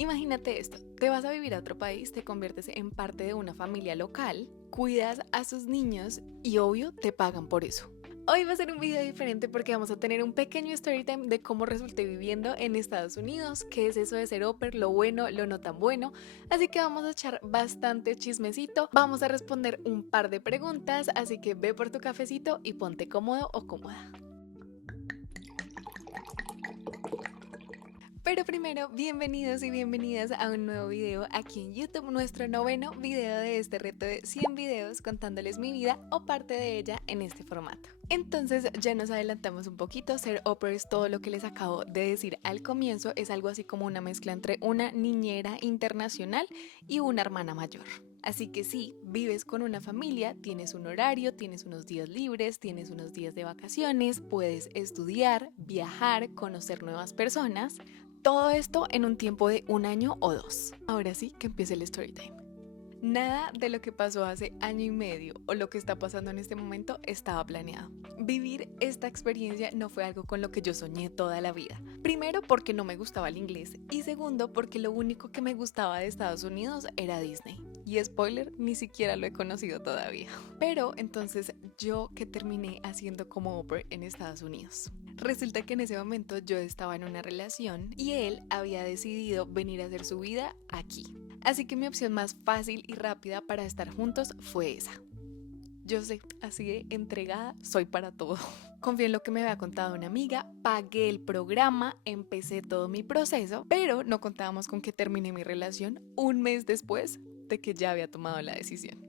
Imagínate esto, te vas a vivir a otro país, te conviertes en parte de una familia local, cuidas a sus niños y obvio te pagan por eso. Hoy va a ser un video diferente porque vamos a tener un pequeño story time de cómo resulté viviendo en Estados Unidos, qué es eso de ser au pair, lo bueno, lo no tan bueno, así que vamos a echar bastante chismecito, vamos a responder un par de preguntas, así que ve por tu cafecito y ponte cómodo o cómoda. Pero primero, bienvenidos y bienvenidas a un nuevo video aquí en YouTube, nuestro noveno video de este reto de 100 videos contándoles mi vida o parte de ella en este formato. Entonces ya nos adelantamos un poquito, ser au pair es todo lo que les acabo de decir al comienzo, es algo así como una mezcla entre una niñera internacional y una hermana mayor. Así que sí, vives con una familia, tienes un horario, tienes unos días libres, tienes unos días de vacaciones, puedes estudiar, viajar, conocer nuevas personas. Todo esto en un tiempo de 1 año o 2. Ahora sí, que empiece el story time. Nada de lo que pasó hace año y medio o lo que está pasando en este momento estaba planeado. Vivir esta experiencia no fue algo con lo que yo soñé toda la vida. Primero porque no me gustaba el inglés y segundo porque lo único que me gustaba de Estados Unidos era Disney. Y spoiler, ni siquiera lo he conocido todavía. Pero entonces yo que terminé haciendo como au pair en Estados Unidos. Resulta que en ese momento yo estaba en una relación y él había decidido venir a hacer su vida aquí. Así que mi opción más fácil y rápida para estar juntos fue esa. Yo sé, así de entregada soy para todo. Confié en lo que me había contado una amiga, pagué el programa, empecé todo mi proceso, pero no contábamos con que terminé mi relación un mes después de que ya había tomado la decisión.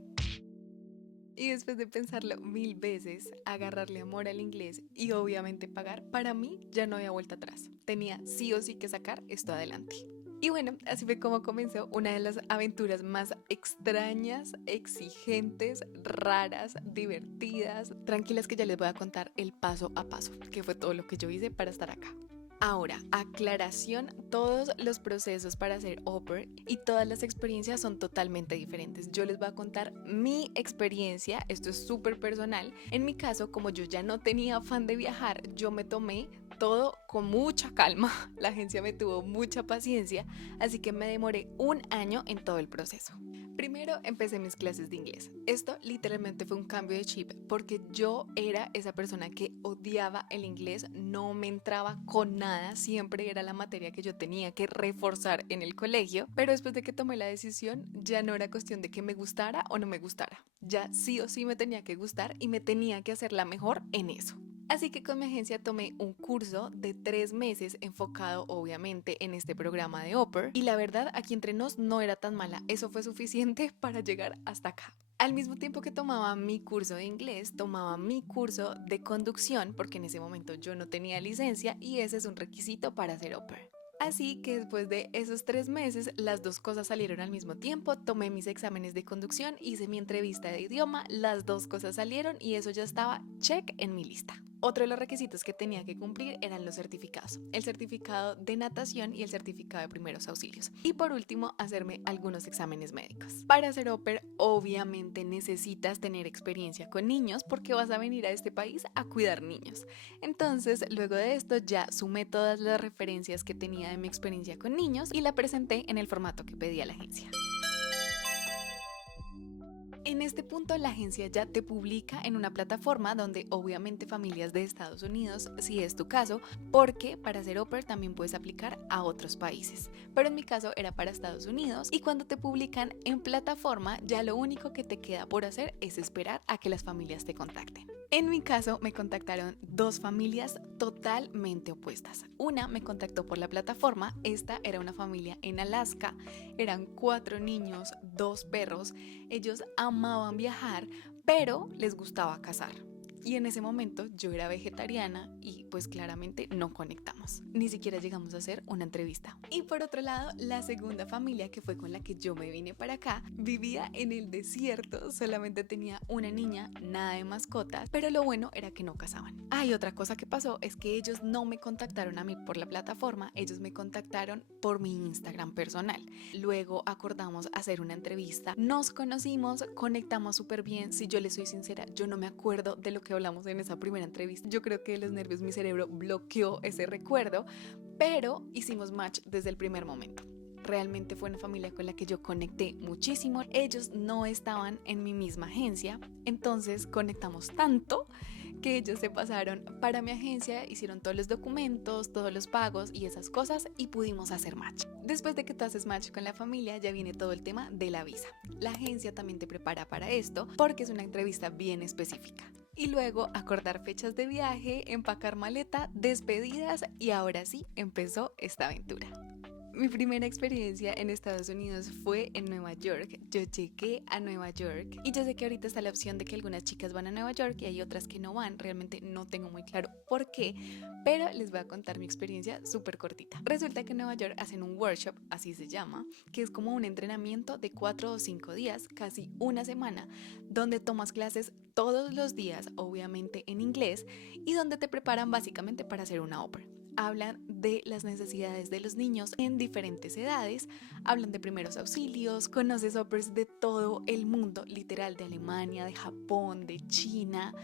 Y después de pensarlo 1000 veces, agarrarle amor al inglés y obviamente pagar, para mí ya no había vuelta atrás. Tenía sí o sí que sacar esto adelante. Y bueno, así fue como comenzó una de las aventuras más extrañas, exigentes, raras, divertidas, tranquilas que ya les voy a contar el paso a paso, que fue todo lo que yo hice para estar acá. Ahora, aclaración, todos los procesos para ser au pair y todas las experiencias son totalmente diferentes. Yo les voy a contar mi experiencia, esto es súper personal. En mi caso, como yo ya no tenía afán de viajar, yo me tomé todo con mucha calma. La agencia me tuvo mucha paciencia, así que me demoré 1 año en todo el proceso. Primero empecé mis clases de inglés. Esto literalmente fue un cambio de chip porque yo era esa persona que odiaba el inglés, no me entraba con nada, siempre era la materia que yo tenía que reforzar en el colegio, pero después de que tomé la decisión ya no era cuestión de que me gustara o no me gustara, ya sí o sí me tenía que gustar y me tenía que hacer la mejor en eso. Así que con mi agencia tomé un curso de 3 meses enfocado obviamente en este programa de au pair y la verdad aquí entre nos no era tan mala, eso fue suficiente para llegar hasta acá. Al mismo tiempo que tomaba mi curso de inglés, tomaba mi curso de conducción porque en ese momento yo no tenía licencia y ese es un requisito para ser au pair. Así que después de esos 3 meses, las dos cosas salieron al mismo tiempo, tomé mis exámenes de conducción, hice mi entrevista de idioma, las dos cosas salieron y eso ya estaba check en mi lista. Otro de los requisitos que tenía que cumplir eran los certificados, el certificado de natación y el certificado de primeros auxilios. Y por último, hacerme algunos exámenes médicos. Para ser au pair, obviamente necesitas tener experiencia con niños porque vas a venir a este país a cuidar niños. Entonces, luego de esto ya sumé todas las referencias que tenía de mi experiencia con niños y la presenté en el formato que pedía la agencia. En este punto la agencia ya te publica en una plataforma donde obviamente familias de Estados Unidos, si es tu caso, porque para ser au pair también puedes aplicar a otros países. Pero en mi caso era para Estados Unidos y cuando te publican en plataforma ya lo único que te queda por hacer es esperar a que las familias te contacten. En mi caso me contactaron dos familias totalmente opuestas. Una me contactó por la plataforma, esta era una familia en Alaska, eran 4 niños, 2 perros, ellos amaban viajar, pero les gustaba cazar. Y en ese momento yo era vegetariana y pues claramente no conectamos. Ni siquiera llegamos a hacer una entrevista. Y por otro lado, la segunda familia que fue con la que yo me vine para acá vivía en el desierto, solamente tenía una niña, nada de mascotas, pero lo bueno era que no cazaban. Y otra cosa que pasó es que ellos no me contactaron a mí por la plataforma, ellos me contactaron por mi Instagram personal. Luego acordamos hacer una entrevista, nos conocimos, conectamos súper bien. Si yo les soy sincera, yo no me acuerdo de lo que hablamos en esa primera entrevista. Yo creo que de los nervios mi cerebro bloqueó ese recuerdo, pero hicimos match desde el primer momento. realmente fue una familia con la que yo conecté muchísimo. Ellos no estaban en mi misma agencia, entonces conectamos tanto que ellos se pasaron para mi agencia, hicieron todos los documentos, todos los pagos y esas cosas y pudimos hacer match. Después de que tú haces match con la familia, ya viene todo el tema de la visa. La agencia también te prepara para esto porque es una entrevista bien específica. Y luego acordar fechas de viaje, empacar maleta, despedidas y ahora sí empezó esta aventura. Mi primera experiencia en Estados Unidos fue en Nueva York. Yo llegué a Nueva York y yo sé que ahorita está la opción de que algunas chicas van a Nueva York y hay otras que no van. Realmente no tengo muy claro por qué, pero les voy a contar mi experiencia súper cortita. Resulta que en Nueva York hacen un workshop, así se llama, que es como un entrenamiento de 4 o 5 días, casi una semana, donde tomas clases todos los días, obviamente en inglés, y donde te preparan básicamente para hacer una ópera. Hablan de las necesidades de los niños en diferentes edades, hablan de primeros auxilios, conoces óperas de todo el mundo, literal, de Alemania, de Japón, de China,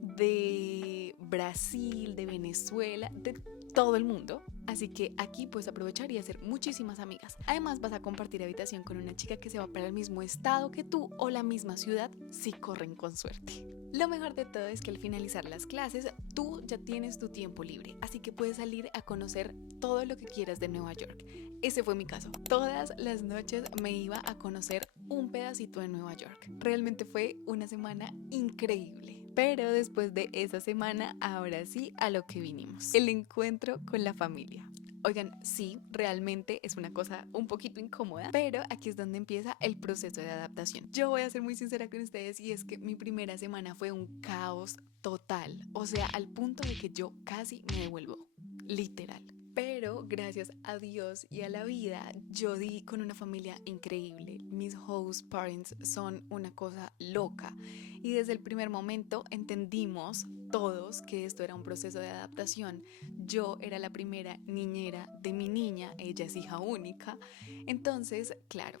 de Brasil, de Venezuela, de todo el mundo. Así que aquí puedes aprovechar y hacer muchísimas amigas. Además vas a compartir habitación con una chica que se va para el mismo estado que tú o la misma ciudad si corren con suerte. Lo mejor de todo es que al finalizar las clases tú ya tienes tu tiempo libre, así que puedes salir a conocer todo lo que quieras de Nueva York. Ese fue mi caso. Todas las noches me iba a conocer un pedacito de Nueva York. Realmente fue una semana increíble. Pero después de esa semana, ahora sí a lo que vinimos. El encuentro con la familia. Oigan, sí, realmente es una cosa un poquito incómoda, pero aquí es donde empieza el proceso de adaptación. Yo voy a ser muy sincera con ustedes y es que mi primera semana fue un caos total, o sea, al punto de que yo casi me devuelvo, literal. Pero gracias a Dios y a la vida, yo di con una familia increíble. Mis host parents son una cosa loca y desde el primer momento entendimos todos que esto era un proceso de adaptación. Yo era la primera niñera de mi niña, ella es hija única, entonces, claro,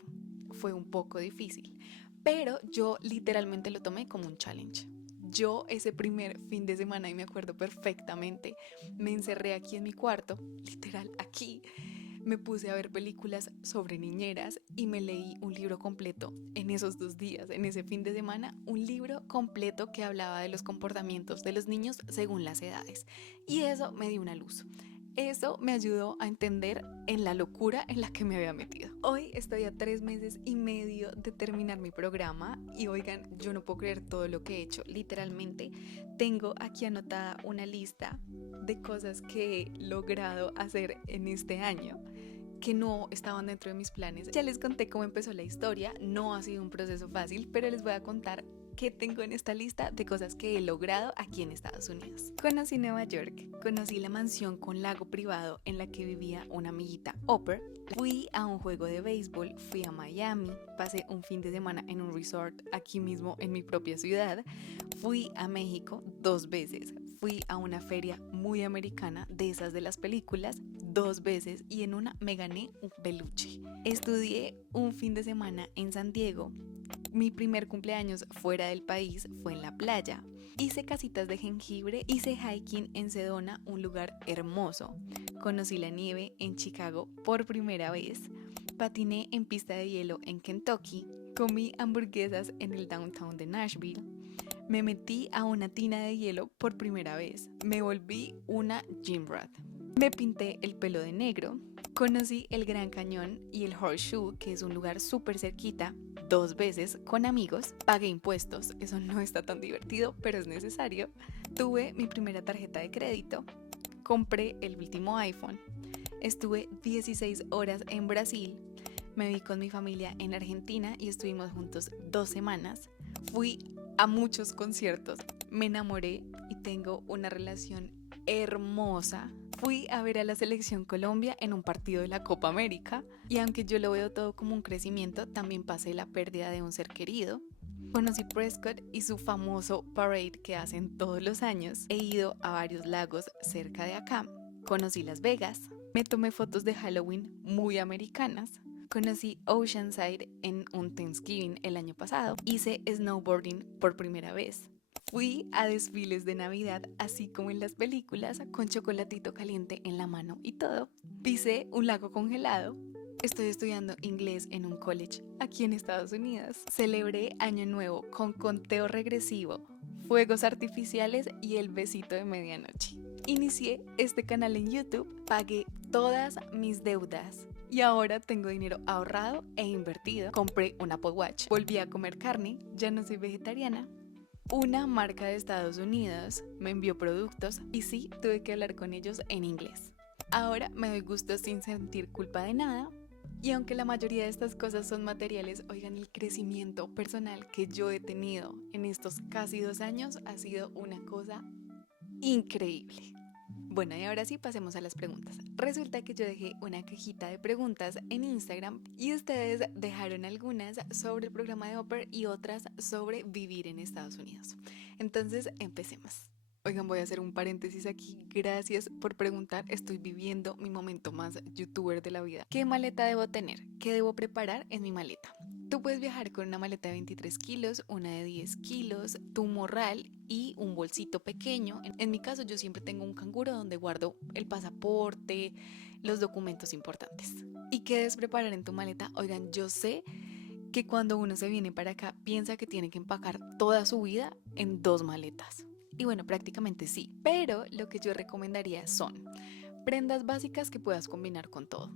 fue un poco difícil, pero yo literalmente lo tomé como un challenge. Yo ese primer fin de semana, y me acuerdo perfectamente, me encerré aquí en mi cuarto, literal aquí, me puse a ver películas sobre niñeras y me leí un libro completo en esos 2 días, en ese fin de semana, un libro completo que hablaba de los comportamientos de los niños según las edades. Y eso me dio una luz. Eso me ayudó a entender en la locura en la que me había metido. Hoy estoy a 3 meses y medio de terminar mi programa y oigan, yo no puedo creer todo lo que he hecho. Literalmente tengo aquí anotada una lista de cosas que he logrado hacer en este año que no estaban dentro de mis planes. Ya les conté cómo empezó la historia, no ha sido un proceso fácil, pero les voy a contar qué tengo en esta lista de cosas que he logrado aquí en Estados Unidos. Conocí Nueva York, conocí la mansión con lago privado en la que vivía una amiguita Upper, fui a un juego de béisbol, fui a Miami, pasé un fin de semana en un resort aquí mismo en mi propia ciudad, fui a México 2 veces, fui a una feria muy americana de esas de las películas 2 veces y en una me gané un peluche. Estudié un fin de semana en San Diego. Mi primer cumpleaños fuera del país fue en la playa. Hice casitas de jengibre, hice hiking en Sedona, un lugar hermoso. Conocí la nieve en Chicago por primera vez. Patiné en pista de hielo en Kentucky. Comí hamburguesas en el downtown de Nashville. Me metí a una tina de hielo por primera vez. Me volví una gym rat. Me pinté el pelo de negro. Conocí el Gran Cañón y el Horseshoe, que es un lugar súper cerquita, 2 veces con amigos. Pagué impuestos, eso no está tan divertido, pero es necesario. Tuve mi primera tarjeta de crédito. Compré el último iPhone. Estuve 16 horas en Brasil. Me vi con mi familia en Argentina y estuvimos juntos 2 semanas. Fui a muchos conciertos, me enamoré y tengo una relación hermosa. Fui a ver a la selección Colombia en un partido de la Copa América y aunque yo lo veo todo como un crecimiento, también pasé la pérdida de un ser querido. Conocí Prescott y su famoso parade que hacen todos los años. He ido a varios lagos cerca de acá. Conocí Las Vegas. Me tomé fotos de Halloween muy americanas. Conocí Oceanside en un Thanksgiving el año pasado. Hice snowboarding por primera vez. Fui a desfiles de Navidad, así como en las películas, con chocolatito caliente en la mano y todo. Pisé un lago congelado. Estoy estudiando inglés en un college aquí en Estados Unidos. Celebré Año Nuevo con conteo regresivo, fuegos artificiales y el besito de medianoche. Inicié este canal en YouTube, pagué todas mis deudas y ahora tengo dinero ahorrado e invertido. Compré un Apple Watch, volví a comer carne, ya no soy vegetariana. Una marca de Estados Unidos me envió productos y sí, tuve que hablar con ellos en inglés. Ahora me doy gusto sin sentir culpa de nada. Y aunque la mayoría de estas cosas son materiales, oigan, el crecimiento personal que yo he tenido en estos casi 2 años ha sido una cosa increíble. Bueno, y ahora sí pasemos a las preguntas. Resulta que yo dejé una cajita de preguntas en Instagram y ustedes dejaron algunas sobre el programa de Au Pair y otras sobre vivir en Estados Unidos. Entonces, empecemos. Oigan, voy a hacer un paréntesis aquí. Gracias por preguntar. Estoy viviendo mi momento más youtuber de la vida. ¿Qué maleta debo tener? ¿Qué debo preparar en mi maleta? Tú puedes viajar con una maleta de 23 kilos, una de 10 kilos, tu morral y un bolsito pequeño. En mi caso yo siempre tengo un canguro donde guardo el pasaporte, los documentos importantes. ¿Y qué debes preparar en tu maleta? Oigan, yo sé que cuando uno se viene para acá piensa que tiene que empacar toda su vida en 2 maletas. Y bueno, prácticamente sí, pero lo que yo recomendaría son prendas básicas que puedas combinar con todo,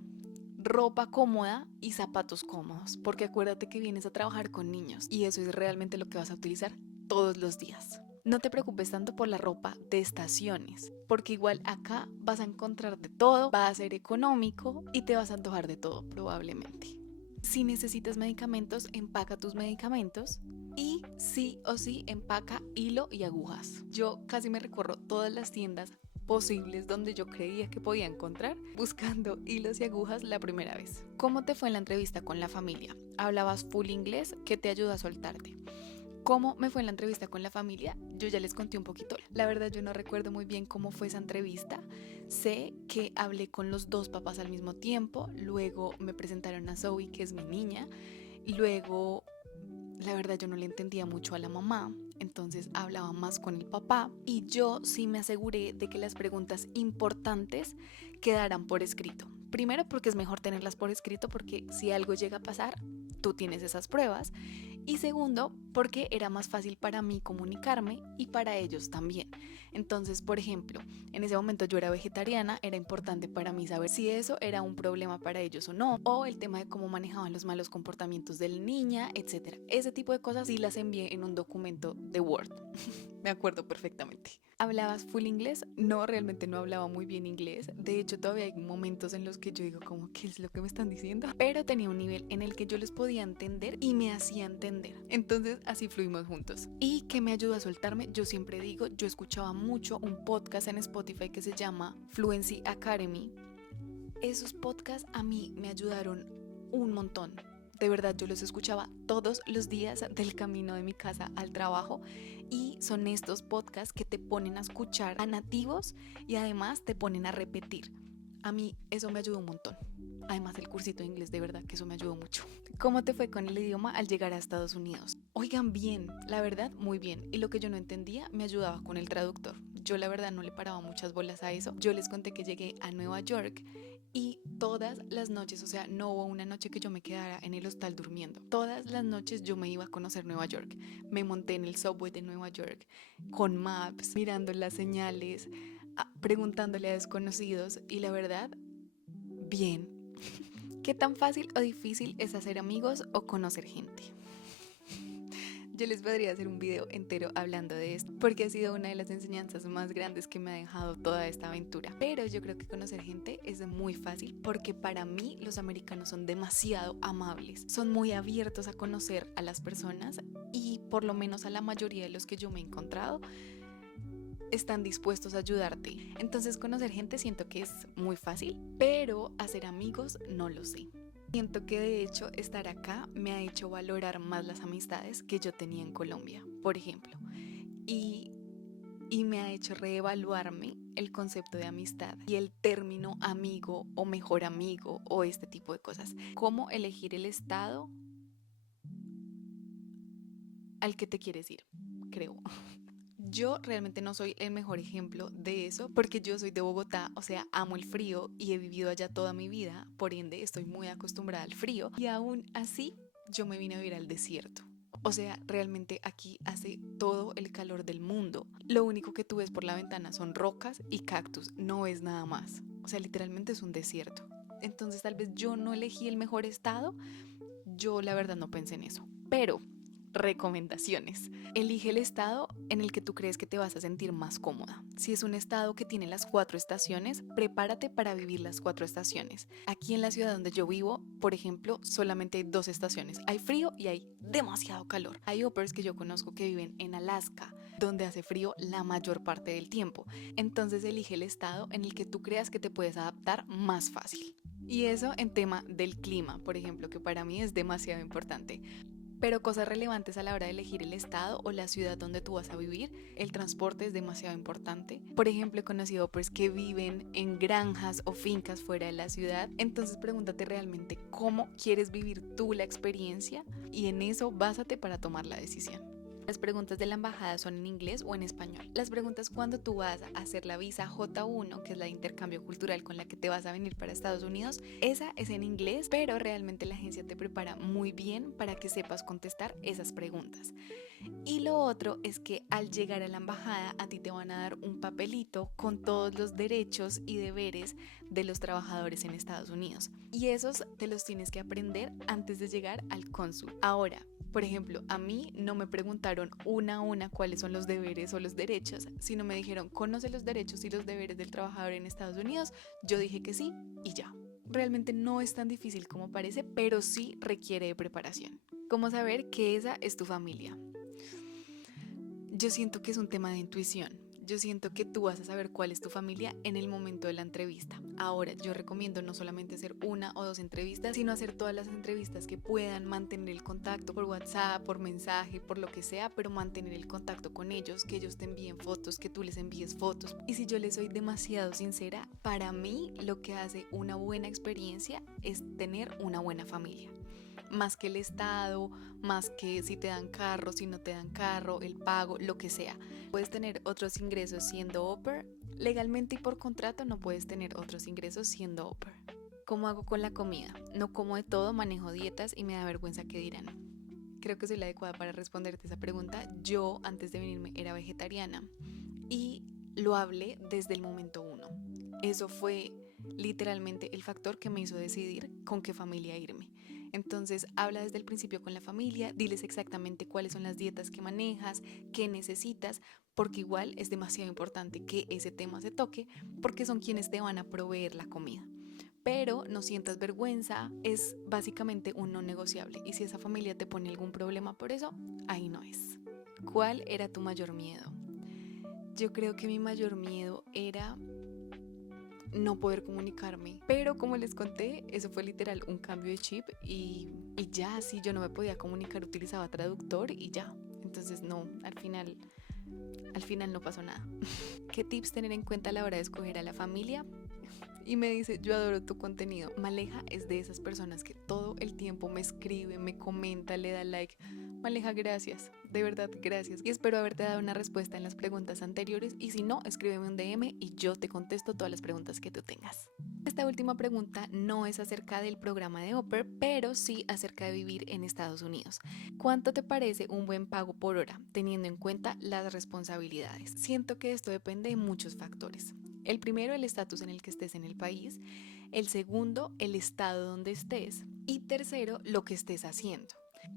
ropa cómoda y zapatos cómodos, porque acuérdate que vienes a trabajar con niños y eso es realmente lo que vas a utilizar todos los días. No te preocupes tanto por la ropa de estaciones, porque igual acá vas a encontrar de todo, va a ser económico y te vas a antojar de todo probablemente. Si necesitas medicamentos, empaca tus medicamentos y sí o sí empaca hilo y agujas. Yo casi me recorro todas las tiendas posibles donde yo creía que podía encontrar buscando hilos y agujas la primera vez. ¿Cómo te fue en la entrevista con la familia? ¿Hablabas full inglés? ¿Qué te ayudó a soltarte? ¿Cómo me fue en la entrevista con la familia? Yo ya les conté un poquito. La verdad yo no recuerdo muy bien cómo fue esa entrevista. Sé que hablé con los dos papás al mismo tiempo. Luego me presentaron a Zoe, que es mi niña. Luego, la verdad yo no le entendía mucho a la mamá. Entonces hablaba más con el papá. Y yo sí me aseguré de que las preguntas importantes quedaran por escrito. Primero porque es mejor tenerlas por escrito porque si algo llega a pasar, tú tienes esas pruebas. Y segundo, porque era más fácil para mí comunicarme y para ellos también. Entonces, por ejemplo, en ese momento yo era vegetariana, era importante para mí saber si eso era un problema para ellos o no, o el tema de cómo manejaban los malos comportamientos de la niña, etc. Ese tipo de cosas sí las envié en un documento de Word. Me acuerdo perfectamente. ¿Hablabas full inglés? No, realmente no hablaba muy bien inglés. De hecho, todavía hay momentos en los que yo digo como, ¿qué es lo que me están diciendo? Pero tenía un nivel en el que yo les podía entender y me hacía entender. Entonces, así fluimos juntos. ¿Y qué me ayudó a soltarme? Yo siempre digo, yo escuchaba mucho un podcast en Spotify que se llama Fluency Academy. Esos podcasts a mí me ayudaron un montón. De verdad, yo los escuchaba todos los días del camino de mi casa al trabajo y son estos podcasts que te ponen a escuchar a nativos y además te ponen a repetir. A mí eso me ayudó un montón. Además el cursito de inglés, de verdad que eso me ayudó mucho. ¿Cómo te fue con el idioma al llegar a Estados Unidos? Oigan, bien, la verdad, muy bien. Y lo que yo no entendía me ayudaba con el traductor. Yo la verdad no le paraba muchas bolas a eso. Yo les conté que llegué a Nueva York y todas las noches, o sea, no hubo una noche que yo me quedara en el hostal durmiendo. Todas las noches yo me iba a conocer Nueva York. Me monté en el subway de Nueva York con maps, mirando las señales, preguntándole a desconocidos y la verdad, bien. ¿Qué tan fácil o difícil es hacer amigos o conocer gente? Yo les podría hacer un video entero hablando de esto, porque ha sido una de las enseñanzas más grandes que me ha dejado toda esta aventura. Pero yo creo que conocer gente es muy fácil, porque para mí los americanos son demasiado amables, son muy abiertos a conocer a las personas y por lo menos a la mayoría de los que yo me he encontrado están dispuestos a ayudarte. Entonces conocer gente siento que es muy fácil, pero hacer amigos no lo sé. Siento que de hecho estar acá me ha hecho valorar más las amistades que yo tenía en Colombia, por ejemplo, y me ha hecho reevaluarme el concepto de amistad y el término amigo o mejor amigo o este tipo de cosas. Cómo elegir el estado al que te quieres ir, creo. Yo realmente no soy el mejor ejemplo de eso porque yo soy de Bogotá, o sea, amo el frío y he vivido allá toda mi vida, por ende estoy muy acostumbrada al frío y aún así yo me vine a vivir al desierto. O sea, realmente aquí hace todo el calor del mundo. Lo único que tú ves por la ventana son rocas y cactus, no es nada más. O sea, literalmente es un desierto. Entonces tal vez yo no elegí el mejor estado, yo la verdad no pensé en eso. Pero recomendaciones. Elige el estado en el que tú crees que te vas a sentir más cómoda. Si es un estado que tiene las 4 estaciones, prepárate para vivir las 4 estaciones. Aquí en la ciudad donde yo vivo, por ejemplo, solamente hay 2 estaciones. Hay frío y hay demasiado calor. Hay uppers que yo conozco que viven en Alaska, donde hace frío la mayor parte del tiempo. Entonces elige el estado en el que tú creas que te puedes adaptar más fácil. Y eso en tema del clima, por ejemplo, que para mí es demasiado importante. Pero cosas relevantes a la hora de elegir el estado o la ciudad donde tú vas a vivir, el transporte es demasiado importante. Por ejemplo, he conocido pues que viven en granjas o fincas fuera de la ciudad, entonces pregúntate realmente cómo quieres vivir tú la experiencia y en eso básate para tomar la decisión. Las preguntas de la embajada son en inglés o en español. Las preguntas cuando tú vas a hacer la visa J1, que es la de intercambio cultural con la que te vas a venir para Estados Unidos, esa es en inglés, pero realmente la agencia te prepara muy bien para que sepas contestar esas preguntas. Y lo otro es que al llegar a la embajada a ti te van a dar un papelito con todos los derechos y deberes de los trabajadores en Estados Unidos. Y esos te los tienes que aprender antes de llegar al cónsul. Ahora, por ejemplo, a mí no me preguntaron una a una cuáles son los deberes o los derechos, sino me dijeron, ¿conoce los derechos y los deberes del trabajador en Estados Unidos? Yo dije que sí y ya. Realmente no es tan difícil como parece, pero sí requiere de preparación. ¿Cómo saber que esa es tu familia? Yo siento que es un tema de intuición. Yo siento que tú vas a saber cuál es tu familia en el momento de la entrevista. Ahora, yo recomiendo no solamente hacer 1 o 2 entrevistas, sino hacer todas las entrevistas que puedan, mantener el contacto por WhatsApp, por mensaje, por lo que sea, pero mantener el contacto con ellos, que ellos te envíen fotos, que tú les envíes fotos. Y si yo les soy demasiado sincera, para mí lo que hace una buena experiencia es tener una buena familia. Más que el estado, más que si te dan carro, si no te dan carro, el pago, lo que sea. Puedes tener otros ingresos siendo au pair. Legalmente y por contrato no puedes tener otros ingresos siendo au pair. ¿Cómo hago con la comida? No como de todo, manejo dietas y me da vergüenza que dirán. Creo que soy la adecuada para responderte esa pregunta. Yo antes de venirme era vegetariana y lo hablé desde el momento 1. Eso fue literalmente el factor que me hizo decidir con qué familia irme. Entonces habla desde el principio con la familia, diles exactamente cuáles son las dietas que manejas, qué necesitas, porque igual es demasiado importante que ese tema se toque, porque son quienes te van a proveer la comida. Pero no sientas vergüenza, es básicamente un no negociable. Y si esa familia te pone algún problema por eso, ahí no es. ¿Cuál era tu mayor miedo? Yo creo que mi mayor miedo era no poder comunicarme, pero como les conté, eso fue literal un cambio de chip y ya, si yo no me podía comunicar utilizaba traductor y ya, entonces no, al final no pasó nada. ¿Qué tips tener en cuenta a la hora de escoger a la familia? Y me dice, yo adoro tu contenido. Maleja es de esas personas que todo el tiempo me escribe, me comenta, le da like. Maleja, gracias, de verdad gracias. Y espero haberte dado una respuesta en las preguntas anteriores y si no, escríbeme un DM y yo te contesto todas las preguntas que tú tengas. Esta última pregunta no es acerca del programa de au pair, pero sí acerca de vivir en Estados Unidos. ¿Cuánto te parece un buen pago por hora, teniendo en cuenta las responsabilidades? Siento que esto depende de muchos factores. El primero, el estatus en el que estés en el país. El segundo, el estado donde estés. Y tercero, lo que estés haciendo.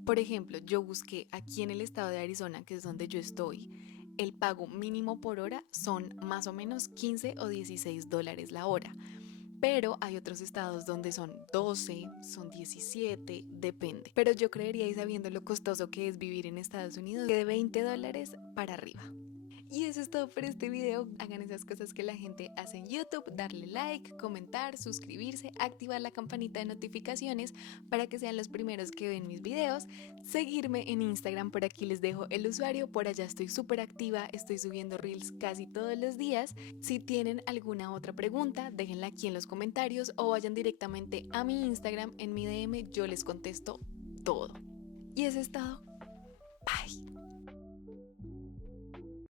Por ejemplo, yo busqué aquí en el estado de Arizona, que es donde yo estoy, el pago mínimo por hora son más o menos 15 o 16 dólares la hora. Pero hay otros estados donde son 12, son 17, depende. Pero yo creería, y sabiendo lo costoso que es vivir en Estados Unidos, que de 20 dólares para arriba. Y eso es todo por este video. Hagan esas cosas que la gente hace en YouTube, darle like, comentar, suscribirse, activar la campanita de notificaciones para que sean los primeros que ven mis videos, seguirme en Instagram, por aquí les dejo el usuario, por allá estoy súper activa, estoy subiendo reels casi todos los días. Si tienen alguna otra pregunta, déjenla aquí en los comentarios o vayan directamente a mi Instagram, en mi DM, yo les contesto todo. Y eso es todo. Bye.